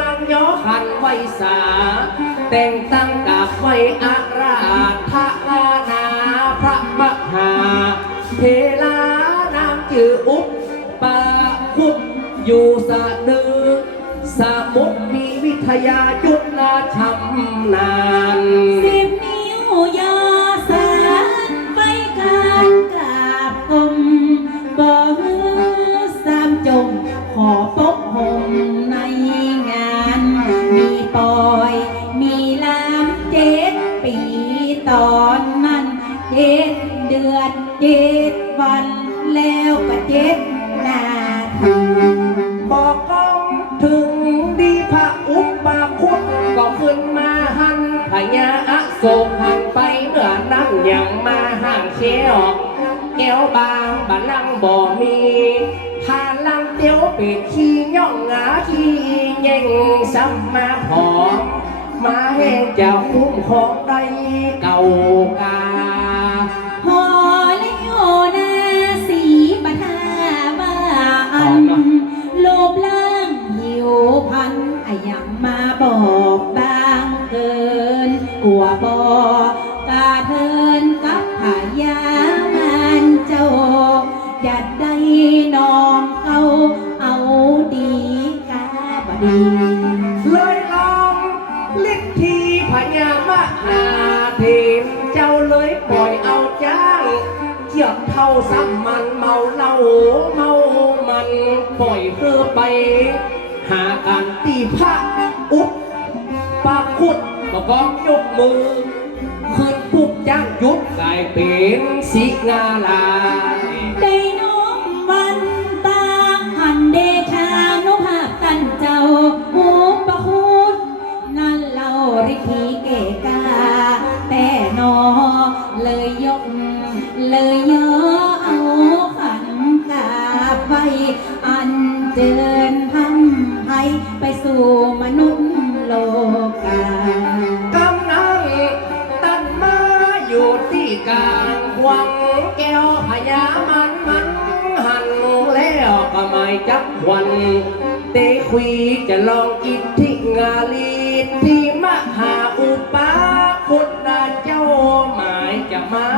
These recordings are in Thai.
วางย่อขันไว้สา แต่งตั้งกับไว้อาราธานาพระมหาเทลานามจืออุปปาคุปอยู่สะดือสมุกมีวิทยายุทธาชำนาญสิบนิ้ แก้วบางบันลังบ่มีพาลังเตียวเป็ดขี้ย่องหงาขี้เย่งซ้ำมาผอมมาแห้งเจ้าคุ้มของใดเก่ากาพอลิโอนาสีปทาวาอันโลบล่างหิวพันอะยังมาบอกบางเกินกลัวบอก เลยลองลิทธีพญามหาเทมเจ้าเลยปล่อยเอาจ้างเทียบเท่าซ้ำมันเมาเหล้าเมามันปล่อยเพื่อไป หาการตีพระอุปปาคุดก็กองยกมือขึ้นปุ๊บจ้างยุดกลายเป็นสิงาลา วันเตคุยจะลองอิทธิงาลีที่มหาอุปาพุทธเจ้าหมายจะมา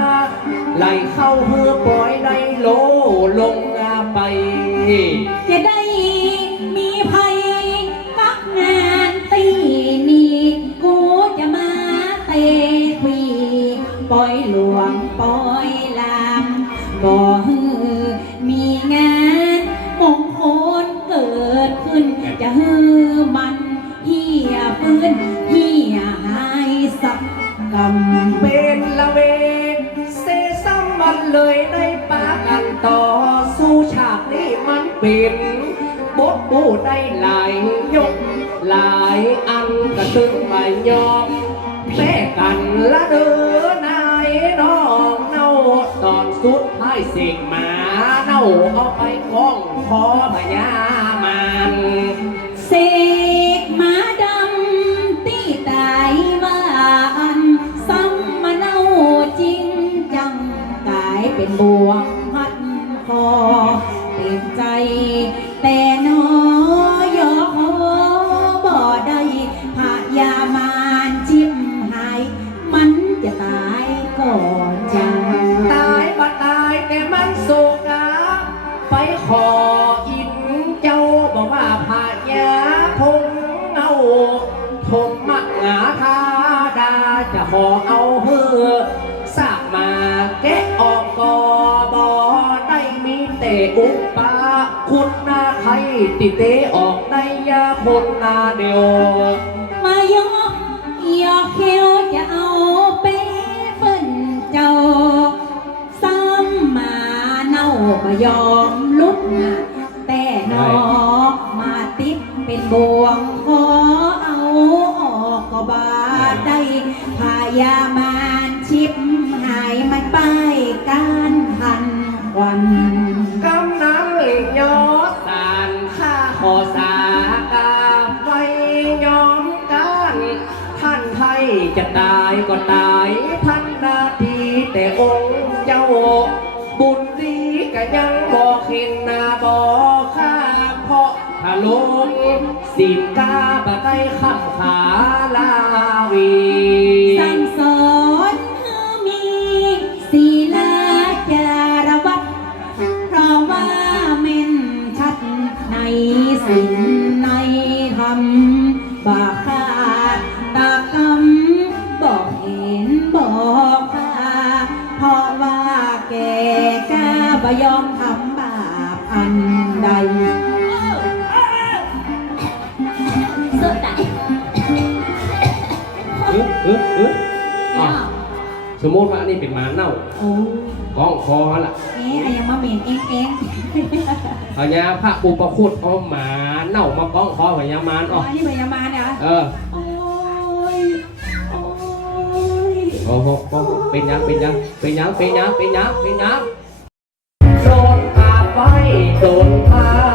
ไล่เข้าเพื่อปล่อยได้โลลงอาไป จะได้มีภัยกับงานตีนี้ กูจะมาเตควีปล่อยหลวงปล่อย กำเป็นละเวงเซซัมมันเลยได้ปากันต่อสู้ฉากนี้มันเป็นบทปูได้หลายยก หลายอันกระตึงไปยอมแม่กันละเด้อนายน้องเน่าตอนสุดท้ายเสกหมาเน่าเอาไปกล้องพอพญามันเส ก่อนจังตายบ่ตายแต่มันโศกาไปขออินเจ้าบอกว่าพายาพงเอาทมมักงาทาดาจะขอเอาเฮือสากมาแกะออกกอบอได้มีแต่อุปปาคุณนาไทยติเตออกได้ยาคนนาเดียว ยอมลุก แต่นอมาติดเป็นบ่วงขอเอาออกก็บาดได้พายามานชิบหายมันไปการพันควันกำนังยอสารข้าขอสากาไว้ยอมกันท่านไทยจะตายก็ตายทันนาทีแต่องค์เจ้าบุญดี ก็ยังบอกเห็นหน้าบอกข้าเพราะถ้าลงสินกาบะไก่คำขาลาวี อันใดสุดใจอึ๊บอึ๊บอึ๊บอ้าวสมมติว่าอันนี้เป็นหมาเน่าโอ้กล้องคอละเอ๊ะอะยังมาเหม็นเองเองพญาพระอุปคุตเอาหมาเน่ามากล้องคอพญามารอ๋ออ๋อนี่พยามาเนี่ยเออโอ้ยโอ้ยโอ้โหโอ้โหเป็นยังเป็นยังเป็นยังเป็นยังเป็นยังเป็นยังโดนตา ไว้โดนพา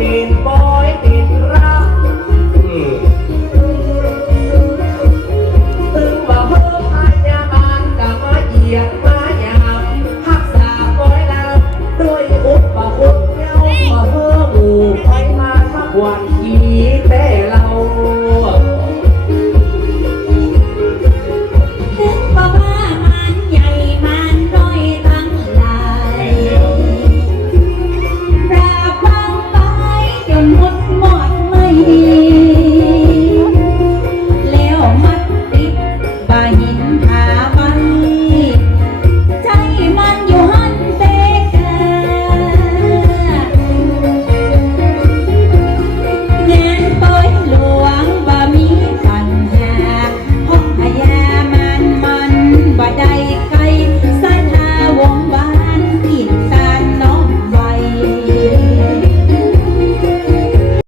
วนให้เป็นบอยติดรักอืมตึงว่าเพิ่มพยาบานกะมาเหยียดมายามหักษาบอยลาด้วยอุปบะคุณเย้ามาเพิ่มหมู่ไฟมาทักวัน